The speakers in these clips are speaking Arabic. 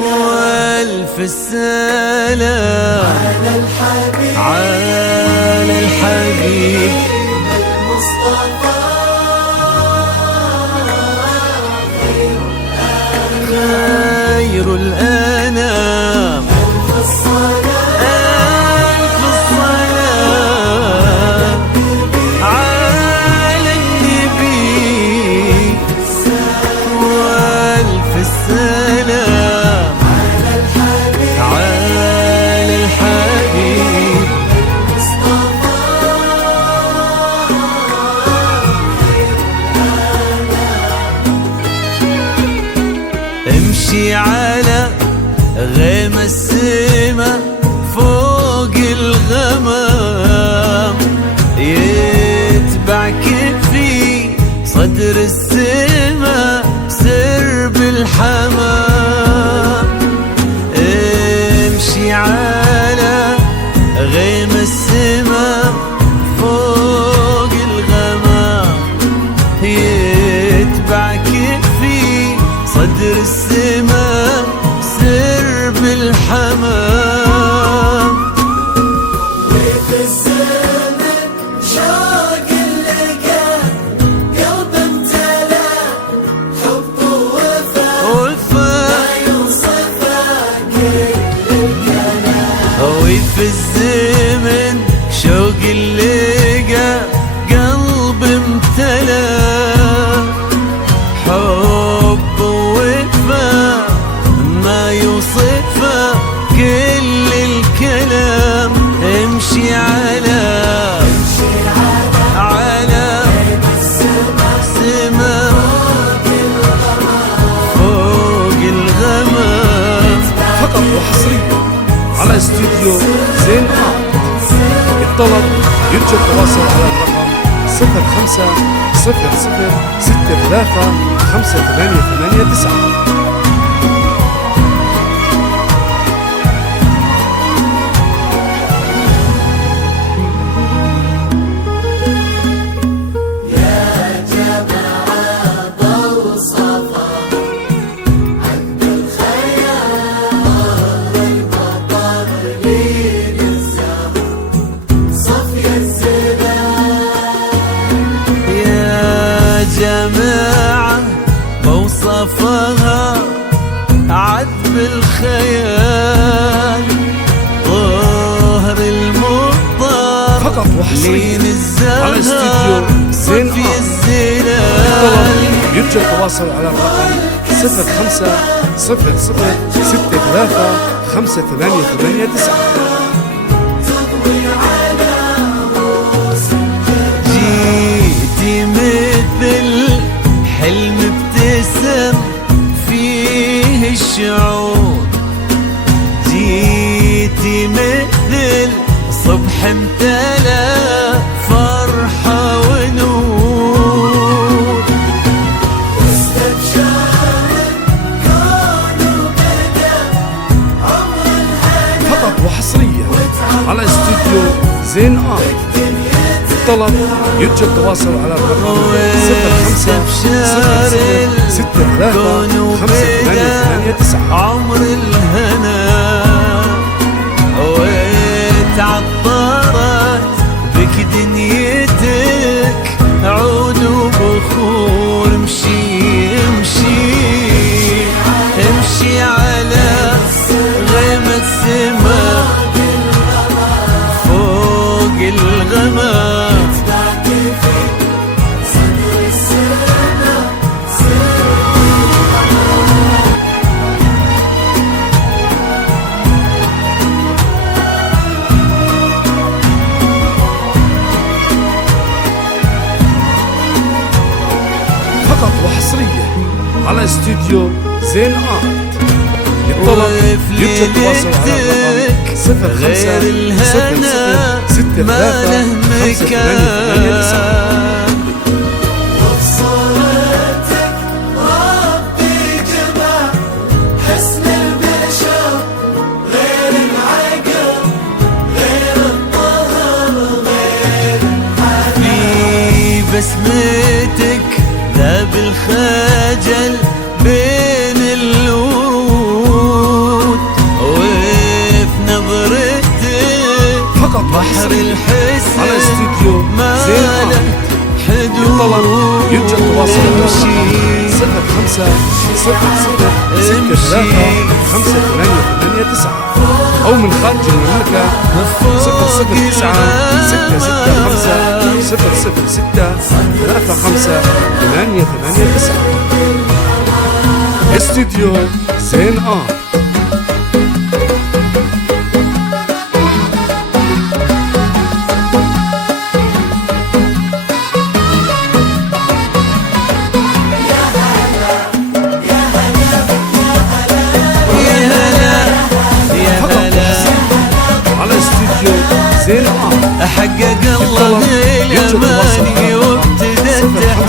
والف السلام على الحبيب المصطفى خير الأنام. ألف الصلاة على النبي والف السلام على الحبيب امشي على غيم السما فوق الغمام، يتبعك في صدر السما سرب الحمام. امشي على غيم السما فوق الغمام، يتبعك في صدر السما سرب الحمام. وفي الزمن شوق اللقا قلب امتلا حب ووفا ما يوصفه كل الكلام. وفي الزمن شوق اللقا قلب امتلا حب ووفا ما يوصفه كل الكلام. امشي على سما فوق الغمام. فقط وحصريا على استوديو زين الطلب يرجى التواصل على الرقم 0500635889. جماعة موصفها عذب الخيال، ظهر المضطر فقط وحصريا لين على استوديو الزهر زين صفي الطلب الزلال. يرجى التواصل على الرقم 0500635889. جيتي مثل حلم ابتسم فيه الشعور، جيتي مثل صبح امتلا فرحة ونور. فقط وحصريا على استوديو زين الطلب يرجى التواصل على الرقم 0500635889. عمر الهنا وتعطرت بك دنيتك عود وبخور. امشي امشي امشي على غيم السما فوق الغمام. فقط وحصريا على استوديو زين الطلب يرجى التواصل على الرقم 0500635889. وبصورتك ربي جمع حسن البشر غير العقل غير الطهر غير في بسمتك ذاب الخجل بين الورود. الحسن على استديو ما زين له آرت. حدود للطلب يرجى التواصل على امشي 05 00 63 5889 أو من خارج المملكة 009 665 006 35 889. استديو زين آرت. على استديو زين آرت. حقق الله الأماني وابتدت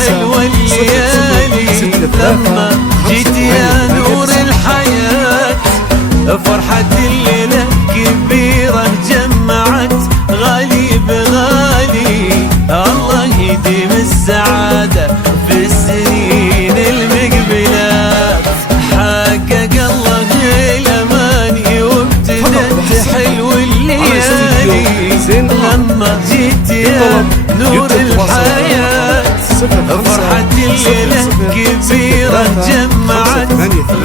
حلوة الليالي لما جيت يا نور الحياة فرحة الليلة كبيرة جمعت غالي بغالي الله يديم السعادة في السنين المقبلات حقق الله الأماني وابتدت حلو الليالي لما جيت يا نور الحياة فرحة الليلة كبيرة جمعت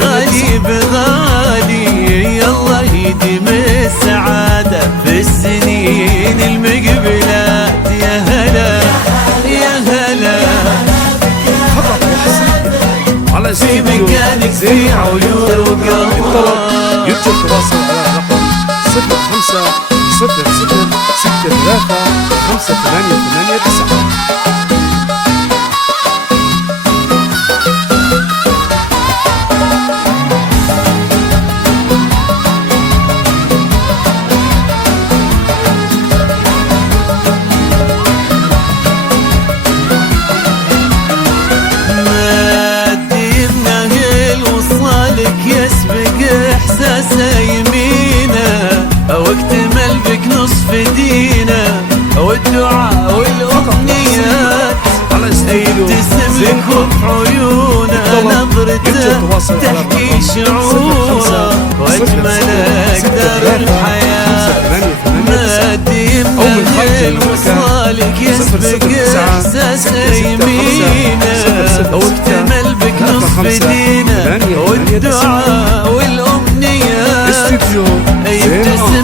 غالي بغالي الله يديم السعادة في السنين المقبلات يا هلا يا هلا على في استديو مكانك زين في آرت. عيون الطلب وقلب يرجى التواصل على رقم 05 00 63 5889. يسبق احساسه يمينه واكتمل بك نصف دينه والدعاء والامنيات يبتسم لك بعيونه نظرته تحكي شعوره واجمل اقدار الحياه مادي من وصالك يسبق احساسه يمينه واكتمل بك نصف دينه والدعاء والامنيات استديو زين يبتسم